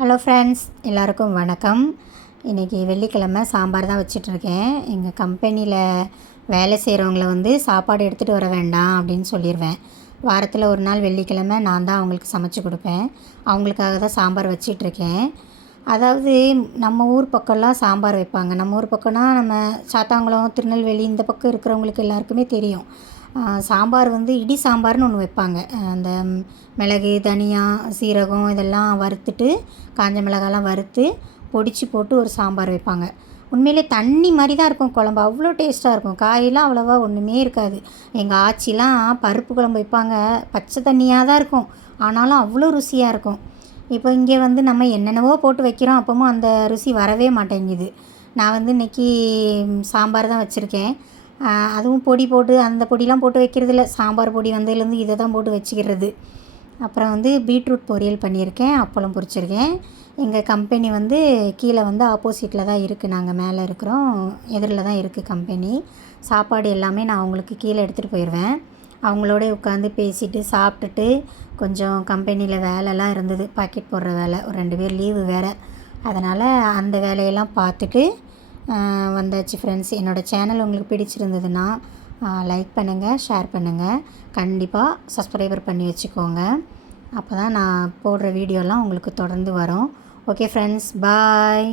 Hello friends, எல்லாருக்கும் வணக்கம். இன்றைக்கி வெள்ளிக்கிழமை சாம்பார் தான் வச்சிட்ருக்கேன். எங்கள் கம்பெனியில் வேலை செய்கிறவங்கள சாப்பாடு எடுத்துகிட்டு வர வேண்டாம் அப்படின்னு சொல்லிடுவேன். வாரத்தில் ஒரு நாள் வெள்ளிக்கிழமை நான் தான் அவங்களுக்கு சமைச்சு கொடுப்பேன். அவங்களுக்காக தான் சாம்பார் வச்சிட்ருக்கேன். அதாவது நம்ம ஊர் பக்கம்லாம் சாம்பார் வைப்பாங்க. நம்ம ஊர் பக்கம்னா நம்ம சாத்தாங்குளம், திருநெல்வேலி இந்த பக்கம் இருக்கிறவங்களுக்கு எல்லாருக்குமே தெரியும். சாம்பார் இடி சாம்பார்னு ஒன்று வைப்பாங்க. அந்த மிளகு, தனியா, சீரகம் இதெல்லாம் வறுத்துட்டு, காஞ்ச மிளகாலாம் வறுத்து பொடிச்சு போட்டு ஒரு சாம்பார் வைப்பாங்க. உண்மையிலே தண்ணி மாதிரி தான் இருக்கும் குழம்பு. அவ்வளோ டேஸ்ட்டாக இருக்கும். காயெல்லாம் அவ்வளோவா ஒன்றுமே இருக்காது. எங்கள் ஆச்சிலாம் பருப்பு குழம்பு வைப்பாங்க. பச்சை தண்ணியாக தான் இருக்கும், ஆனாலும் அவ்வளோ ருசியாக இருக்கும். இப்போ இங்கே நம்ம என்னென்னவோ போட்டு வைக்கிறோம், அப்பவும் அந்த ருசி வரவே மாட்டேங்குது. நான் இன்றைக்கி சாம்பார் தான் வச்சுருக்கேன். அதுவும் பொடி போட்டு அந்த பொடிலாம் போட்டு வைக்கிறதில்ல. சாம்பார் பொடி வந்ததுலேருந்து இதை தான் போட்டு வச்சுக்கிறது. அப்புறம் பீட்ரூட் பொரியல் பண்ணியிருக்கேன், அப்பளம் பொரிச்சிருக்கேன். எங்கள் கம்பெனி கீழே ஆப்போசிட்டில் தான் இருக்குது. நாங்கள் மேலே இருக்கிறோம், எதிரில் தான் இருக்குது கம்பெனி. சாப்பாடு எல்லாமே நான் அவங்களுக்கு கீழே எடுத்துகிட்டு போயிடுவேன். அவங்களோட உட்காந்து பேசிவிட்டு சாப்பிட்டுட்டு கொஞ்சம் கம்பெனியில் வேலைலாம் இருந்தது, பாக்கெட் போடுற வேலை. ஒரு 2 பேர் லீவு வேறு. அதனால் அந்த வேலையெல்லாம் பார்த்துட்டு வந்தாச்சு ஃப்ரெண்ட்ஸ். என்னோடய சேனல் உங்களுக்கு பிடிச்சிருந்ததுன்னா லைக் பண்ணுங்கள், ஷேர் பண்ணுங்கள். கண்டிப்பாக சப்ஸ்கிரைபர் பண்ணி வச்சுக்கோங்க. அப்போ தான் நான் போடுற வீடியோலாம் உங்களுக்கு தொடர்ந்து வரும். ஓகே ஃப்ரெண்ட்ஸ், பாய்.